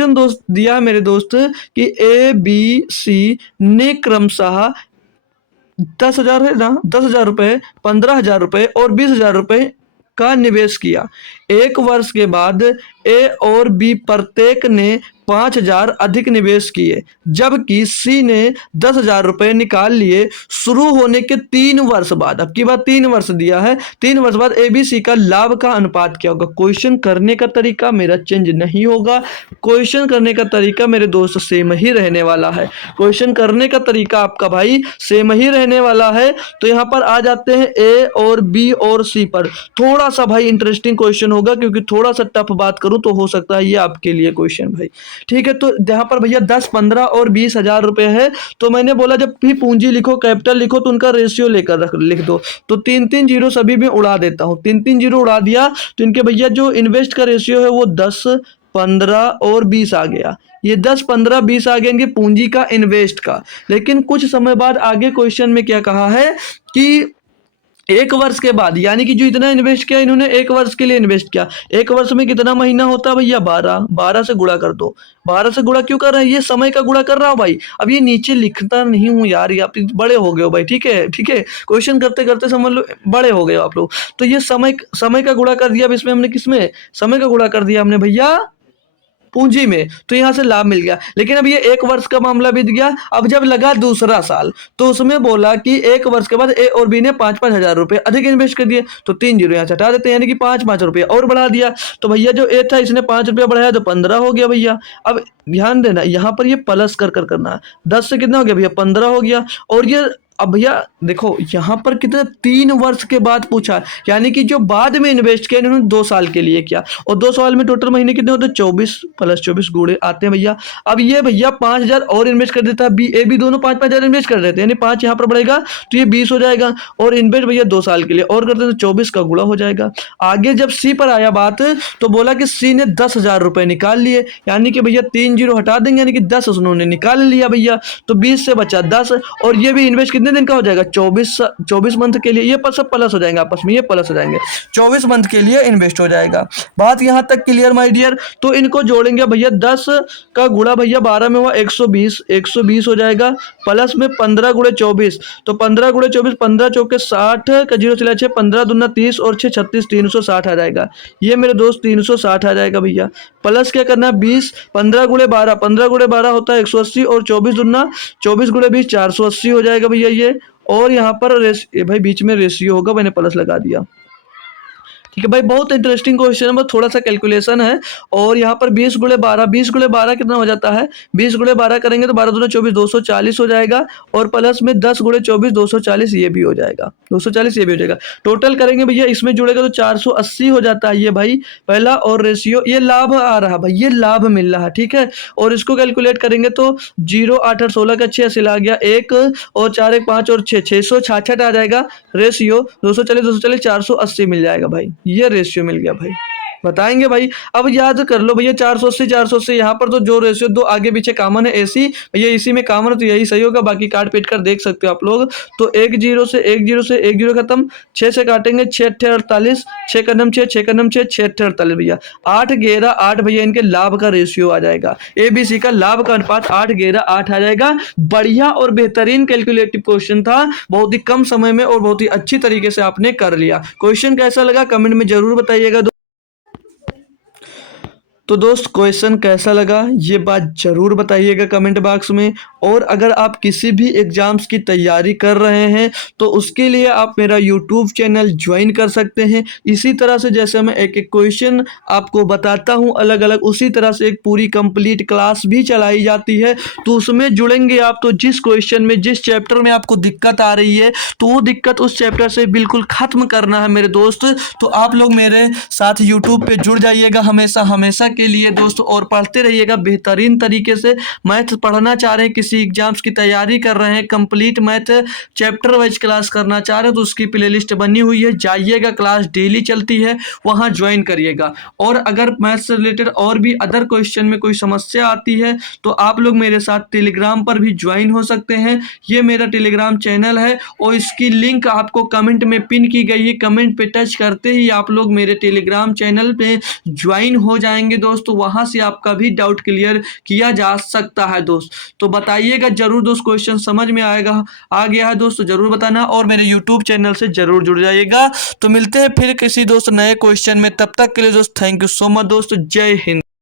Question दोस्त दिया है मेरे दोस्त कि ए बी सी ने क्रमशः 10,000 है ना, 10,000 रुपये, 15,000 रुपये और 20,000 रुपये का निवेश किया। एक वर्ष के बाद ए और बी प्रत्येक ने 5,000 अधिक निवेश किए, जबकि सी ने 10,000 रुपये निकाल लिए शुरू होने के 3 वर्ष बाद। अब की बात 3 वर्ष दिया है, 3 वर्ष बाद ए बी सी का लाभ का अनुपात क्या होगा। क्वेश्चन करने का तरीका मेरा चेंज नहीं होगा, क्वेश्चन करने का तरीका मेरे दोस्त सेम ही रहने वाला है। क्वेश्चन करने का तरीका आपका भाई सेम ही रहने वाला है। तो यहाँ पर आ जाते हैं ए और बी और सी पर। थोड़ा सा भाई इंटरेस्टिंग क्वेश्चन होगा, क्योंकि थोड़ा सा टफ बात करूं तो हो सकता है ये आपके लिए क्वेश्चन भाई। ठीक है, तो यहाँ पर भैया 10, 15 और 20,000 रुपये है। तो मैंने बोला जब भी पूंजी लिखो, कैपिटल लिखो, तो उनका रेशियो लेकर लिख दो। तो 3-3 जीरो सभी में उड़ा देता हूँ, 3-3 जीरो उड़ा दिया तो इनके भैया जो इन्वेस्ट का रेशियो है वो 10, 15 और 20 आ गया। ये 10, 15, 20 आ गया इनकी पूंजी का, इन्वेस्ट का। लेकिन कुछ समय बाद आगे क्वेश्चन में क्या कहा है कि एक वर्ष के बाद, यानी कि जो इतना इन्वेस्ट किया इन्होंने एक वर्ष के लिए इन्वेस्ट किया। एक वर्ष में कितना महीना होता है भैया? 12। 12 से गुणा कर दो। 12 से गुणा क्यों कर रहे हैं? ये समय का गुणा कर रहा हूं भाई। अब ये नीचे लिखता नहीं हूं यार, ये आप बड़े हो गए हो भाई। ठीक है, ठीक है, क्वेश्चन करते करते समझ लो बड़े हो गए हो आप लोग। तो ये समय का गुणा कर दिया। अब इसमें हमने किसमें समय का गुणा कर दिया हमने भैया? पूंजी में। तो यहां से लाभ मिल गया। लेकिन अब ये एक वर्ष का मामला बीत गया। अब जब लगा दूसरा साल तो उसमें बोला कि एक वर्ष के बाद ए और बी ने 5-5 हजार रुपए अधिक इन्वेस्ट कर दिए। तो 3 जीरो यहां से हटा देते हैं, यानी कि 5-5 रुपये और बढ़ा दिया। तो भैया जो ए था इसने 5 रुपया बढ़ाया तो 15 हो गया भैया। अब ध्यान देना यहां पर ये प्लस कर करना है। 10 से कितना हो गया भैया? 15 हो गया। और ये अब भैया देखो यहाँ पर कितना 3 वर्ष के बाद पूछा, यानी कि जो बाद में इन्वेस्ट किया इन्होंने 2 साल के लिए किया। और 2 साल में टोटल महीने कितने होते हैं? 24 + 24 गुणे आते हैं भैया। अब ये भैया 5,000 और इन्वेस्ट कर देता है, बी ए बी दोनों 5-5 हजार इन्वेस्ट कर देते हैं, यानी 5 यहाँ पर बढ़ेगा तो ये 20 हो जाएगा। और इन्वेस्ट भैया 2 साल के लिए और करते हैं तो 24 का गुणा हो जाएगा। आगे जब सी पर आया बात तो बोला कि सी ने 10,000 रुपये निकाल लिए, यानी कि भैया 3 जीरो हटा देंगे, यानी कि 10 उन्होंने निकाल लिया भैया। तो 20 से बचा 10। और ये भी इन्वेस्ट कितने दिन का हो जाएगा? 24 मंथ के लिए। ये सब प्लस हो जाएंगे आपस में, ये प्लस हो जाएंगे। 24 मंथ के लिए इन्वेस्ट हो जाएगा। बात यहां तक क्लियर माय डियर? तो इनको जोड़ेंगे भैया, 10 का गुणा भैया 12 में हुआ 120, 120 हो जाएगा। प्लस में 15 गुणे 24, तो 15 गुणे 24, 15 चौके 60 का जीरो चला 6, 15 दूना 30 और 6 36, 360 आ जाएगा। ये मेरे दोस्त 360 आ जाएगा भैया। प्लस क्या करना है? 20, 15 गुणे 12, 15 गुणे 12 होता है 180 और 24 दूना 24 गुणे 20, 480 हो जाएगा भैया ये। और यहाँ पर भाई बीच में रेशियो होगा, मैंने प्लस लगा दिया। ठीक है भाई, बहुत इंटरेस्टिंग क्वेश्चन है, बस थोड़ा सा कैलकुलेशन है। और यहाँ पर 20 गुणे 12, 20 गुणे 12 कितना हो जाता है? 20 गुणे 12 करेंगे तो 12 दूना 24, 240 हो जाएगा। और प्लस में 10 गुणे 24, 240 ये भी हो जाएगा, 240 ये भी हो जाएगा। टोटल करेंगे भैया, इसमें जुड़ेगा तो 480 हो जाता है ये भाई पहला। और रेशियो ये लाभ आ रहा भाई, ये लाभ मिल रहा है। ठीक है, और इसको कैलकुलेट करेंगे तो 0, 8, 8, 16 का 6 अस्सी आ गया, 1 और 4, 1, 5 और 6, 666 आ जाएगा रेशियो। 240, 240, 480 मिल जाएगा भाई, ये रेशियो मिल गया भाई। बताएंगे भाई। अब याद कर लो भैया 480, 480 यहाँ पर तो जो रेशियो दो आगे पीछे कॉमन है एसी, भैया इसी में कॉमन है तो यही सही होगा। बाकी काट पीट कर देख सकते हो आप लोग। तो 1 जीरो से 1 जीरो से 1 जीरो खत्म, 6 से काटेंगे 6 अट्ठे 48, 6 कदम 6, 6 कदम 6, 6 अट्ठे 48 भैया। 8 11 8 भैया इनके लाभ का रेशियो आ जाएगा। एबीसी का लाभ का अनुपात 8 11 8 आ जाएगा। बढ़िया और बेहतरीन कैलकुलेटिव क्वेश्चन था, बहुत ही कम समय में और बहुत ही अच्छी तरीके से आपने कर लिया। क्वेश्चन कैसा लगा कमेंट में जरूर बताइएगा। तो दोस्त क्वेश्चन कैसा लगा ये बात जरूर बताइएगा कमेंट बॉक्स में। और अगर आप किसी भी एग्जाम्स की तैयारी कर रहे हैं तो उसके लिए आप मेरा यूट्यूब चैनल ज्वाइन कर सकते हैं। इसी तरह से जैसे मैं एक एक क्वेश्चन आपको बताता हूं अलग अलग, उसी तरह से एक पूरी कंप्लीट क्लास भी चलाई जाती है। तो उसमें जुड़ेंगे आप तो जिस क्वेश्चन में जिस चैप्टर में आपको दिक्कत आ रही है तो वो दिक्कत उस चैप्टर से बिल्कुल ख़त्म करना है मेरे दोस्त। तो आप लोग मेरे साथ यूट्यूब पे जुड़ जाइएगा हमेशा हमेशा के लिए दोस्तों, और पढ़ते रहिएगा बेहतरीन तरीके से। मैथ पढ़ना चाह रहे हैं, किसी एग्जाम्स की तैयारी कर रहे हैं, complete math chapter wise class करना चाह रहे हैं तो उसकी प्लेलिस्ट बनी हुई है, जाइएगा, क्लास डेली चलती है, वहां ज्वाइन करिएगा। और अगर मैथ से रिलेटेड और भी अदर क्वेश्चन में कोई समस्या आती है तो आप लोग मेरे साथ टेलीग्राम पर भी ज्वाइन हो सकते हैं। ये मेरा टेलीग्राम चैनल है और इसकी लिंक आपको कमेंट में पिन की गई है। कमेंट पे टच करते ही आप लोग मेरे टेलीग्राम चैनल पे ज्वाइन हो जाएंगे दोस्त, तो वहाँ से आपका भी डाउट क्लियर किया जा सकता है दोस्त। तो बताइएगा जरूर दोस्त, क्वेश्चन समझ में आ गया है दोस्त तो जरूर बताना, और मेरे यूट्यूब चैनल से जरूर जुड़ जाइएगा। तो मिलते हैं फिर किसी दोस्त नए क्वेश्चन में, तब तक के लिए दोस्त थैंक यू सो मच दोस्त, जय हिंद।